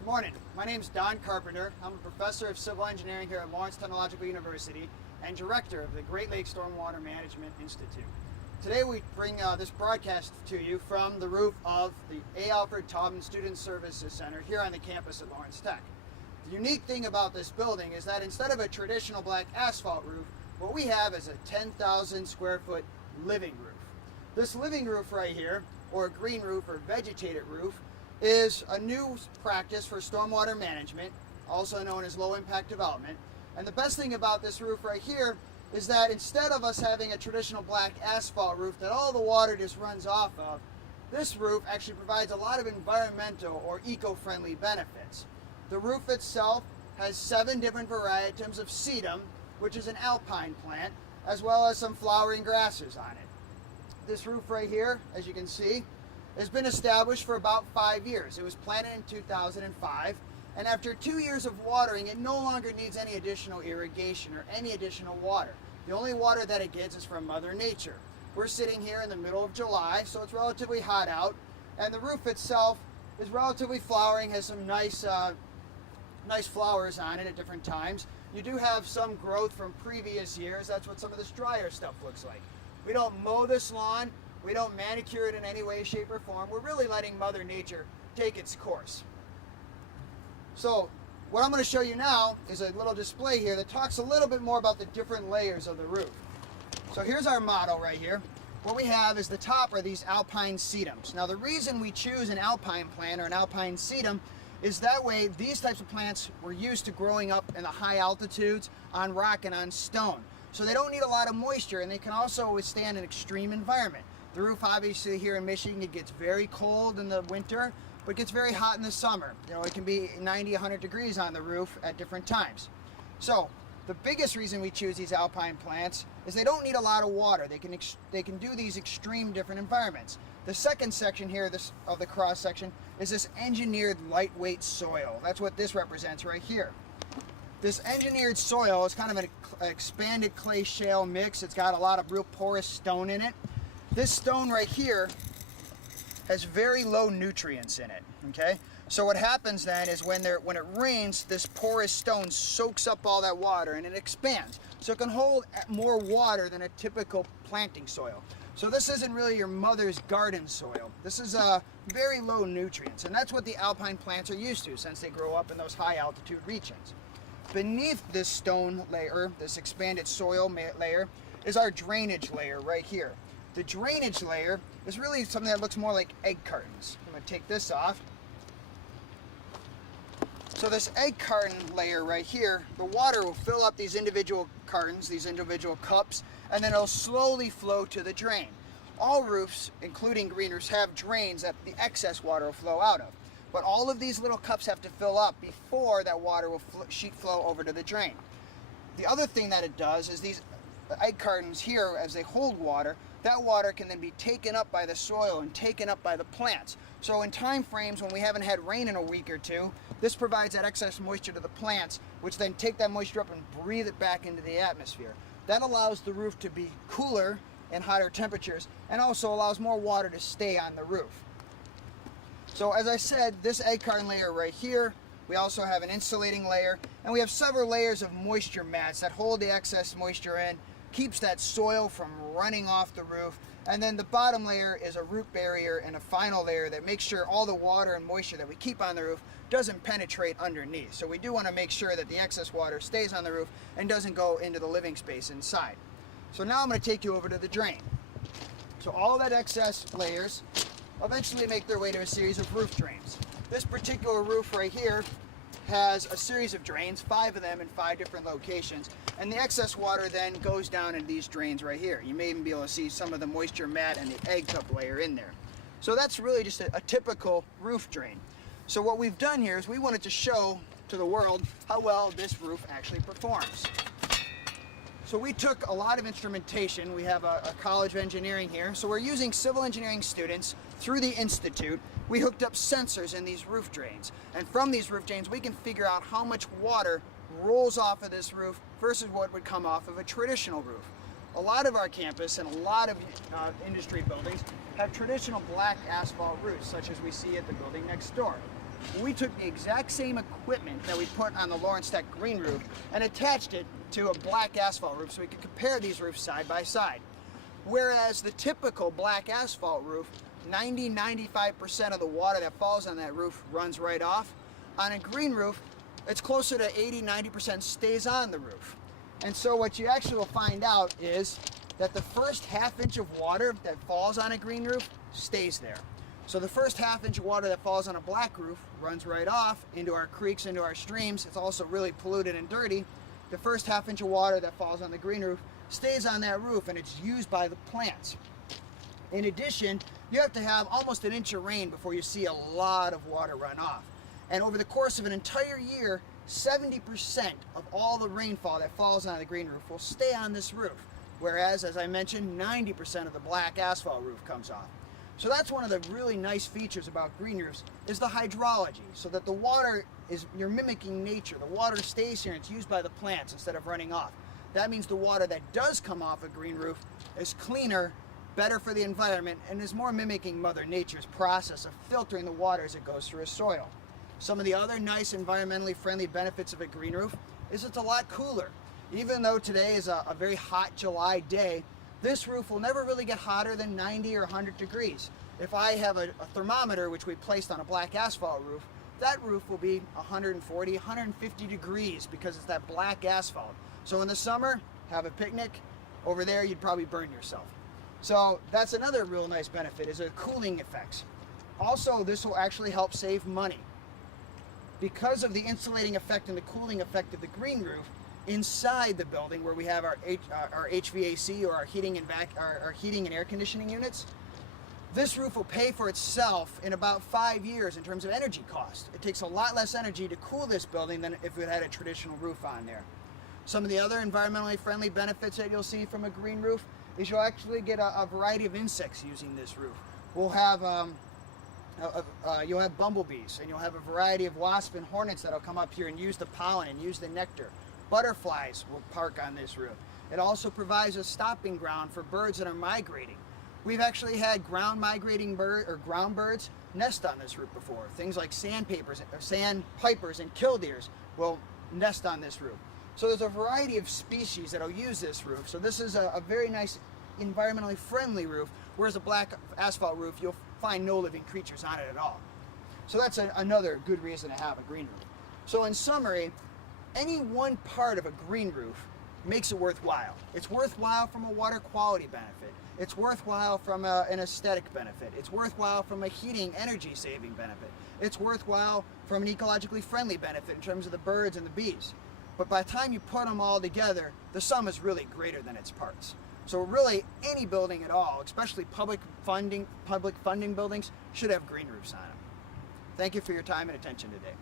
Good morning. My name is Don Carpenter. I'm a professor of civil engineering here at Lawrence Technological University and director of the Great Lakes Stormwater Management Institute. Today we bring this broadcast to you from the roof of the A. Alfred Taubman Student Services Center here on the campus at Lawrence Tech. The unique thing about this building is that instead of a traditional black asphalt roof, what we have is a 10,000 square foot living roof. This living roof right here, or green roof or vegetated roof, is a new practice for stormwater management, also known as low impact development. And the best thing about this roof right here is that instead of us having a traditional black asphalt roof that all the water just runs off of, this roof actually provides a lot of environmental or eco-friendly benefits. The roof itself has 7 different varieties of sedum, which is an alpine plant, as well as some flowering grasses on it. This roof right here, as you can see, has been established for about 5 years. It was planted in 2005, and after 2 years of watering, it no longer needs any additional irrigation or any additional water. The only water that it gets is from Mother Nature. We're sitting here in the middle of July, so it's relatively hot out, and the roof itself is relatively flowering, has some nice flowers on it at different times. You do have some growth from previous years. That's what some of this drier stuff looks like. We don't mow this lawn. We don't manicure it in any way, shape, or form. We're really letting Mother Nature take its course. So what I'm going to show you now is a little display here that talks a little bit more about the different layers of the roof. So here's our model right here. What we have is the top are these alpine sedums. Now the reason we choose an alpine plant or an alpine sedum is that way these types of plants were used to growing up in the high altitudes on rock and on stone. So they don't need a lot of moisture, and they can also withstand an extreme environment. The roof, obviously, here in Michigan, it gets very cold in the winter, but it gets very hot in the summer. You know, it can be 90, 100 degrees on the roof at different times. So the biggest reason we choose these alpine plants is they don't need a lot of water. They can do these extreme different environments. The second section here of the cross section is this engineered lightweight soil. That's what this represents right here. This engineered soil is kind of an expanded clay shale mix. It's got a lot of real porous stone in it. This stone right here has very low nutrients in it, okay? So what happens then is when it rains, this porous stone soaks up all that water and it expands. So it can hold more water than a typical planting soil. So this isn't really your mother's garden soil. This is very low nutrients, and that's what the alpine plants are used to since they grow up in those high altitude regions. Beneath this stone layer, this expanded soil layer, is our drainage layer right here. The drainage layer is really something that looks more like egg cartons. I'm going to take this off. So this egg carton layer right here, the water will fill up these individual cartons, these individual cups, and then it'll slowly flow to the drain. All roofs, including green roofs, have drains that the excess water will flow out of. But all of these little cups have to fill up before that water will sheet flow over to the drain. The other thing that it does is these egg cartons here, as they hold water, that water can then be taken up by the soil and taken up by the plants. So in time frames when we haven't had rain in a week or two, this provides that excess moisture to the plants, which then take that moisture up and breathe it back into the atmosphere. That allows the roof to be cooler in hotter temperatures and also allows more water to stay on the roof. So as I said, this egg carton layer right here, we also have an insulating layer, and we have several layers of moisture mats that hold the excess moisture in, keeps that soil from running off the roof, and then the bottom layer is a root barrier and a final layer that makes sure all the water and moisture that we keep on the roof doesn't penetrate underneath. So we do want to make sure that the excess water stays on the roof and doesn't go into the living space inside. So now I'm going to take you over to the drain. So all of that excess layers eventually make their way to a series of roof drains. This particular roof right here has a series of drains, 5 of them in 5 different locations, and the excess water then goes down into these drains right here. You may even be able to see some of the moisture mat and the egg cup layer in there. So that's really just a typical roof drain. So what we've done here is we wanted to show to the world how well this roof actually performs. So we took a lot of instrumentation. We have a college of engineering here. So we're using civil engineering students through the Institute. We hooked up sensors in these roof drains. And from these roof drains, we can figure out how much water rolls off of this roof versus what would come off of a traditional roof. A lot of our campus and a lot of industry buildings have traditional black asphalt roofs, such as we see at the building next door. We took the exact same equipment that we put on the Lawrence Tech green roof and attached it to a black asphalt roof so we could compare these roofs side by side. Whereas the typical black asphalt roof, 90-95% of the water that falls on that roof runs right off. On a green roof, it's closer to 80-90% stays on the roof. And so what you actually will find out is that the first ½ inch of water that falls on a green roof stays there. So the first ½ inch of water that falls on a black roof runs right off into our creeks, into our streams. It's also really polluted and dirty. The first ½ inch of water that falls on the green roof stays on that roof and it's used by the plants. In addition, you have to have almost an inch of rain before you see a lot of water run off. And over the course of an entire year, 70% of all the rainfall that falls on the green roof will stay on this roof. Whereas, as I mentioned, 90% of the black asphalt roof comes off. So that's one of the really nice features about green roofs is the hydrology, so that the water is, you're mimicking nature. The water stays here and it's used by the plants instead of running off. That means the water that does come off a green roof is cleaner, better for the environment, and is more mimicking Mother Nature's process of filtering the water as it goes through a soil. Some of the other nice environmentally friendly benefits of a green roof is it's a lot cooler. Even though today is a very hot July day, this roof will never really get hotter than 90 or 100 degrees. If I have a thermometer, which we placed on a black asphalt roof, that roof will be 140, 150 degrees because it's that black asphalt. So in the summer, have a picnic. Over there, you'd probably burn yourself. So that's another real nice benefit, is the cooling effects. Also, this will actually help save money. Because of the insulating effect and the cooling effect of the green roof, inside the building where we have our HVAC or our heating and air conditioning units, this roof will pay for itself in about 5 years in terms of energy cost. It takes a lot less energy to cool this building than if it had a traditional roof on there. Some of the other environmentally friendly benefits that you'll see from a green roof is you'll actually get a variety of insects using this roof. We'll have you'll have bumblebees, and you'll have a variety of wasps and hornets that'll come up here and use the pollen and use the nectar. Butterflies will park on this roof. It also provides a stopping ground for birds that are migrating. We've actually had ground migrating ground birds nest on this roof before. Things like sandpipers and killdeers will nest on this roof. So there's a variety of species that'll use this roof. So this is a very nice environmentally friendly roof, whereas a black asphalt roof, you'll find no living creatures on it at all. So that's another good reason to have a green roof. So in summary, any one part of a green roof makes it worthwhile. It's worthwhile from a water quality benefit. It's worthwhile from an aesthetic benefit. It's worthwhile from a heating energy saving benefit. It's worthwhile from an ecologically friendly benefit in terms of the birds and the bees. But by the time you put them all together, the sum is really greater than its parts. So really, any building at all, especially public funding buildings, should have green roofs on them. Thank you for your time and attention today.